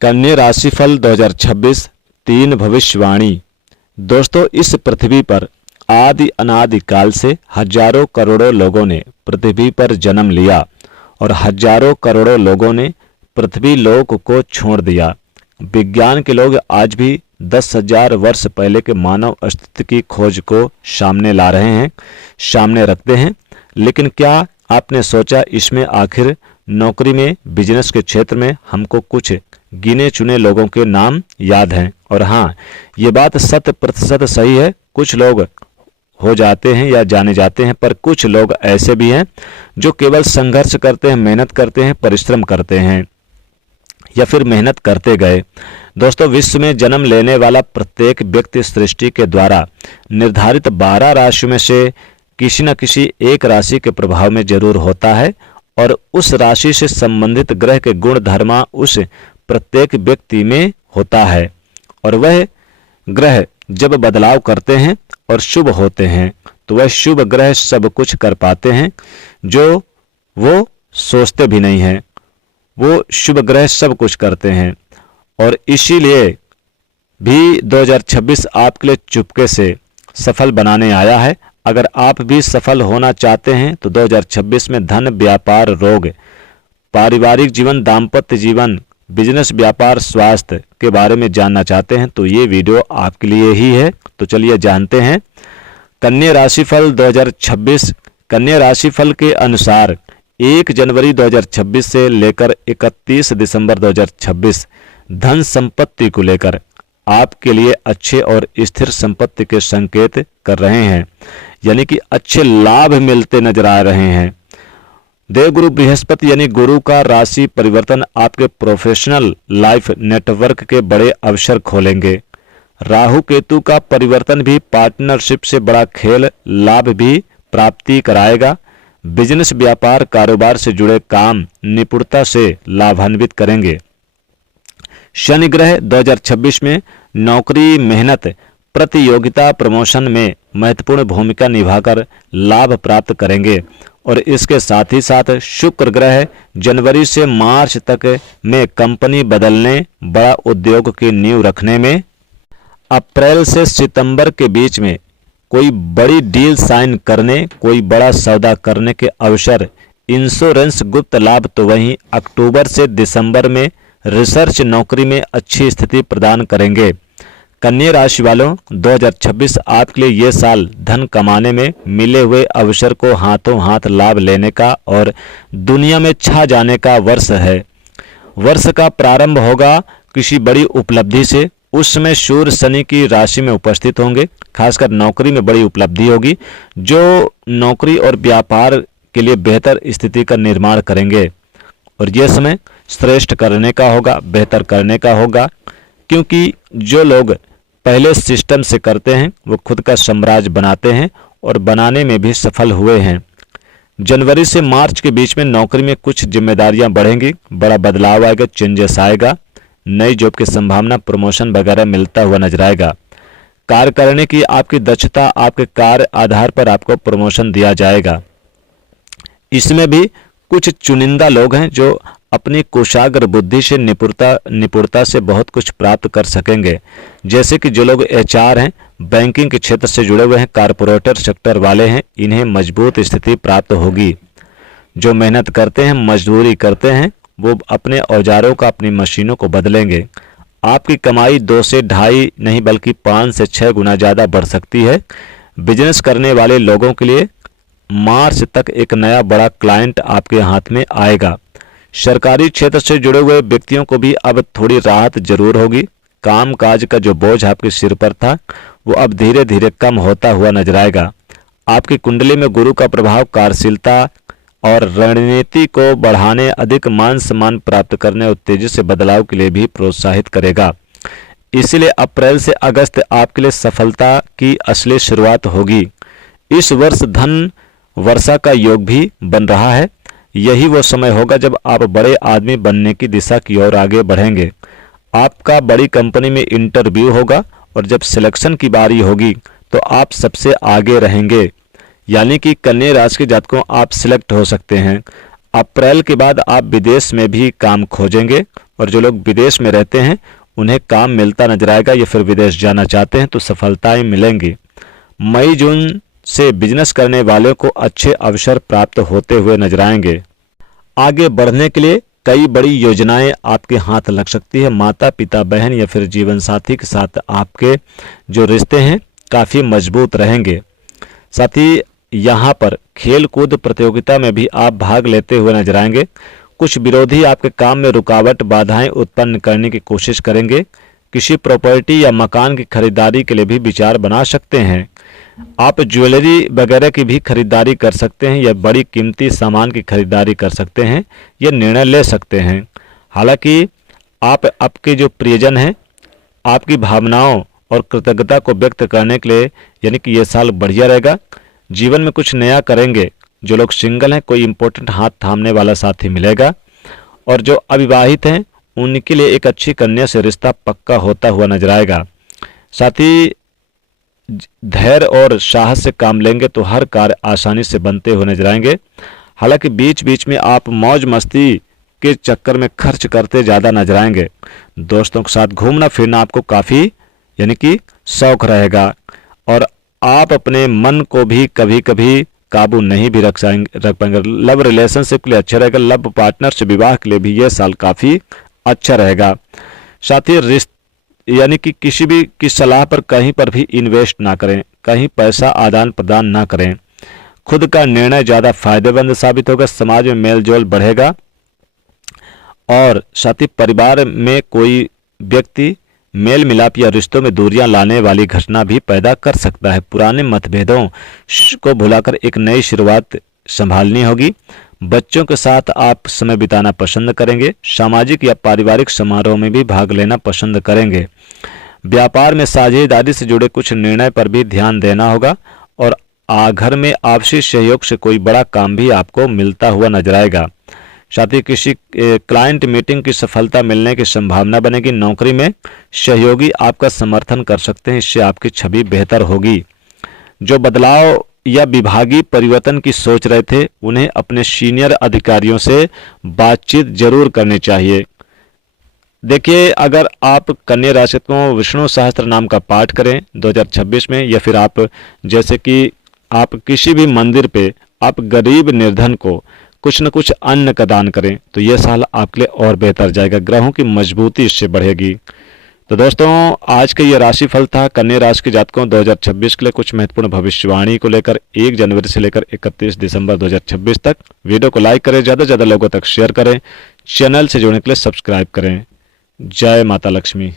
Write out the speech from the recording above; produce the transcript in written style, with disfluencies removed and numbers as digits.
कन्या राशिफल 2026 तीन भविष्यवाणी। दोस्तों, इस पृथ्वी पर आदि अनादि काल से हजारों करोड़ों लोगों ने पृथ्वी पर जन्म लिया और हजारों करोड़ों लोगों ने पृथ्वी लोक को छोड़ दिया। विज्ञान के लोग आज भी 10,000 वर्ष पहले के मानव अस्तित्व की खोज को सामने ला रहे हैं, सामने रखते हैं। लेकिन क्या आपने सोचा इसमें आखिर नौकरी में, बिजनेस के क्षेत्र में हमको कुछ गिने चुने लोगों के नाम याद हैं? और हाँ, ये बात 100% सही है। कुछ लोग हो जाते हैं या जाने जाते हैं, पर कुछ लोग ऐसे भी हैं जो केवल संघर्ष करते हैं, मेहनत करते हैं, परिश्रम करते हैं या फिर मेहनत करते गए। दोस्तों, विश्व में जन्म लेने वाला प्रत्येक व्यक्ति सृष्टि के द्वारा निर्धारित 12 राशियों में से किसी न किसी एक राशि के प्रभाव में जरूर होता है और उस राशि से संबंधित ग्रह के गुण धर्मा उस प्रत्येक व्यक्ति में होता है। और वह ग्रह जब बदलाव करते हैं और शुभ होते हैं तो वह शुभ ग्रह सब कुछ कर पाते हैं जो वो सोचते भी नहीं हैं। वो शुभ ग्रह सब कुछ करते हैं और इसीलिए भी 2026 आपके लिए चुपके से सफल बनाने आया है। अगर आप भी सफल होना चाहते हैं तो 2026 में धन, व्यापार, रोग, पारिवारिक जीवन, दाम्पत्य जीवन, बिजनेस, व्यापार, स्वास्थ्य के बारे में जानना चाहते हैं तो ये वीडियो आपके लिए ही है। तो चलिए जानते हैं कन्या राशिफल 2026। कन्या राशिफल के अनुसार 1 जनवरी 2026 से लेकर 31 दिसंबर 2026 धन संपत्ति को लेकर आपके लिए अच्छे और स्थिर संपत्ति के संकेत कर रहे हैं, यानी कि अच्छे लाभ मिलते नजर आ रहे हैं। देवगुरु बृहस्पति यानी गुरु का राशि परिवर्तन आपके प्रोफेशनल लाइफ नेटवर्क के बड़े अवसर खोलेंगे। राहु केतु का परिवर्तन भी पार्टनरशिप से बड़ा खेल लाभ भी प्राप्ति कराएगा। बिजनेस, व्यापार, कारोबार से जुड़े काम निपुणता से लाभान्वित करेंगे। शनि ग्रह 2026 में नौकरी, मेहनत, प्रतियोगिता, प्रमोशन में महत्वपूर्ण भूमिका निभाकर लाभ प्राप्त करेंगे। और इसके साथ ही साथ शुक्र ग्रह जनवरी से मार्च तक में कंपनी बदलने, बड़ा उद्योग की नींव रखने में, अप्रैल से सितंबर के बीच में कोई बड़ी डील साइन करने, कोई बड़ा सौदा करने के अवसर, इंश्योरेंस, गुप्त लाभ, तो वहीं अक्टूबर से दिसंबर में रिसर्च, नौकरी में अच्छी स्थिति प्रदान करेंगे। कन्या राशि वालों, 2026 आपके लिए ये साल धन कमाने में, मिले हुए अवसर को हाथों हाथ लाभ लेने का और दुनिया में छा जाने का वर्ष है। वर्ष का प्रारंभ होगा किसी बड़ी उपलब्धि से। उस समय सूर्य शनि की राशि में उपस्थित होंगे। खासकर नौकरी में बड़ी उपलब्धि होगी जो नौकरी और व्यापार के लिए बेहतर स्थिति का निर्माण करेंगे। और यह समय श्रेष्ठ करने का होगा, बेहतर करने का होगा, क्योंकि जो लोग पहले सिस्टम से करते हैं वो खुद का साम्राज्य बनाते हैं और बनाने में भी सफल हुए हैं। जनवरी से मार्च के बीच में नौकरी में कुछ जिम्मेदारियां बढ़ेंगी, बड़ा बदलाव आएगा, चेंजेस आएगा, नई जॉब की संभावना, प्रमोशन वगैरह मिलता हुआ नजर आएगा। कार्य करने की आपकी दक्षता, आपके कार्य आधार पर आपको प्रमोशन दिया जाएगा। इसमें भी कुछ चुनिंदा लोग हैं जो अपनी कुशाग्र बुद्धि से निपुणता से बहुत कुछ प्राप्त कर सकेंगे। जैसे कि जो लोग एचआर हैं, बैंकिंग के क्षेत्र से जुड़े हुए हैं, कारपोरेटर सेक्टर वाले हैं, इन्हें मजबूत स्थिति प्राप्त होगी। जो मेहनत करते हैं, मजदूरी करते हैं, वो अपने औजारों का, अपनी मशीनों को बदलेंगे। आपकी कमाई 2 से 2.5 नहीं बल्कि 5 से 6 गुना ज़्यादा बढ़ सकती है। बिजनेस करने वाले लोगों के लिए मार्च तक एक नया बड़ा क्लाइंट आपके हाथ में आएगा। सरकारी क्षेत्र से जुड़े हुए व्यक्तियों को भी अब थोड़ी राहत जरूर होगी। काम काज का जो बोझ आपके सिर पर था वो अब धीरे धीरे कम होता हुआ नजर आएगा। आपकी कुंडली में गुरु का प्रभाव कार्यशीलता और रणनीति को बढ़ाने, अधिक मान सम्मान प्राप्त करने और तेजी से बदलाव के लिए भी प्रोत्साहित करेगा। इसलिए अप्रैल से अगस्त आपके लिए सफलता की असली शुरुआत होगी। इस वर्ष धन वर्षा का योग भी बन रहा है। यही वो समय होगा जब आप बड़े आदमी बनने की दिशा की ओर आगे बढ़ेंगे। आपका बड़ी कंपनी में इंटरव्यू होगा और जब सिलेक्शन की बारी होगी तो आप सबसे आगे रहेंगे, यानी कि कन्या राशि के जातकों आप सिलेक्ट हो सकते हैं। अप्रैल के बाद आप विदेश में भी काम खोजेंगे, और जो लोग विदेश में रहते हैं उन्हें काम मिलता नजर आएगा या फिर विदेश जाना चाहते हैं तो सफलताएं मिलेंगी। मई जून से बिजनेस करने वालों को अच्छे अवसर प्राप्त होते हुए नजर आएंगे। आगे बढ़ने के लिए कई बड़ी योजनाएं आपके हाथ लग सकती है। माता पिता बहन या फिर जीवन साथी के साथ आपके जो रिश्ते हैं काफ़ी मजबूत रहेंगे। साथ ही यहाँ पर खेल कूद प्रतियोगिता में भी आप भाग लेते हुए नजर आएंगे। कुछ विरोधी आपके काम में रुकावट बाधाएं उत्पन्न करने की कोशिश करेंगे। किसी प्रॉपर्टी या मकान की खरीदारी के लिए भी विचार बना सकते हैं। आप ज्वेलरी वगैरह की भी खरीदारी कर सकते हैं या बड़ी कीमती सामान की खरीदारी कर सकते हैं, यह निर्णय ले सकते हैं। हालांकि आप आपके जो प्रियजन हैं आपकी भावनाओं और कृतज्ञता को व्यक्त करने के लिए यानी कि ये साल बढ़िया रहेगा। जीवन में कुछ नया करेंगे। जो लोग सिंगल हैं कोई इंपॉर्टेंट हाथ थामने वाला साथी मिलेगा और जो अविवाहित हैं उनके लिए एक अच्छी कन्या से रिश्ता पक्का होता हुआ नजर आएगा। साथ ही धैर्य और साहस से काम लेंगे तो हर कार्य आसानी से बनते हुए नजर आएंगे। हालांकि बीच बीच में आप मौज मस्ती के चक्कर में खर्च करते ज़्यादा नजर आएंगे। दोस्तों के साथ घूमना फिरना आपको काफ़ी यानी कि शौक रहेगा और आप अपने मन को भी कभी कभी काबू नहीं भी रख पाएंगे। लव रिलेशनशिप के लिए अच्छा रहेगा। लव पार्टनर से विवाह के लिए भी यह साल काफ़ी अच्छा रहेगा। साथ ही यानी कि किसी भी की सलाह पर कहीं पर भी इन्वेस्ट ना करें, कहीं पैसा आदान प्रदान ना करें। खुद का निर्णय ज़्यादा फायदेमंद साबित होगा। समाज में मेल जोल बढ़ेगा और साथ ही परिवार में कोई व्यक्ति मेल मिलाप या रिश्तों में दूरियां लाने वाली घटना भी पैदा कर सकता है। पुराने मतभेदों को भुलाकर एक नई शुरुआत संभालनी होगी। बच्चों के साथ आप समय बिताना पसंद करेंगे। सामाजिक या पारिवारिक समारोह में भी भाग लेना पसंद करेंगे। व्यापार में साझेदारी से जुड़े कुछ निर्णय पर भी ध्यान देना होगा और घर में आपसी सहयोग से कोई बड़ा काम भी आपको मिलता हुआ नजर आएगा। साथ ही किसी क्लाइंट मीटिंग की सफलता मिलने की संभावना बनेगी। नौकरी में सहयोगी आपका समर्थन कर सकते हैं, इससे आपकी छवि बेहतर होगी। जो बदलाव या विभागीय परिवर्तन की सोच रहे थे उन्हें अपने सीनियर अधिकारियों से बातचीत जरूर करनी चाहिए। देखिए, अगर आप कन्या राशि को विष्णु सहस्त्र नाम का पाठ करें 2026 में या फिर आप जैसे कि आप किसी भी मंदिर पे आप गरीब निर्धन को कुछ न कुछ अन्न का दान करें तो यह साल आपके लिए और बेहतर जाएगा। ग्रहों की मजबूती इससे बढ़ेगी। तो दोस्तों, आज का ये राशिफल था कन्या राशि के जातकों 2026 के लिए कुछ महत्वपूर्ण भविष्यवाणी को लेकर 1 जनवरी से लेकर 31 दिसंबर 2026 तक। वीडियो को लाइक करें, ज़्यादा से ज़्यादा लोगों तक शेयर करें, चैनल से जुड़ने के लिए सब्सक्राइब करें। जय माता लक्ष्मी।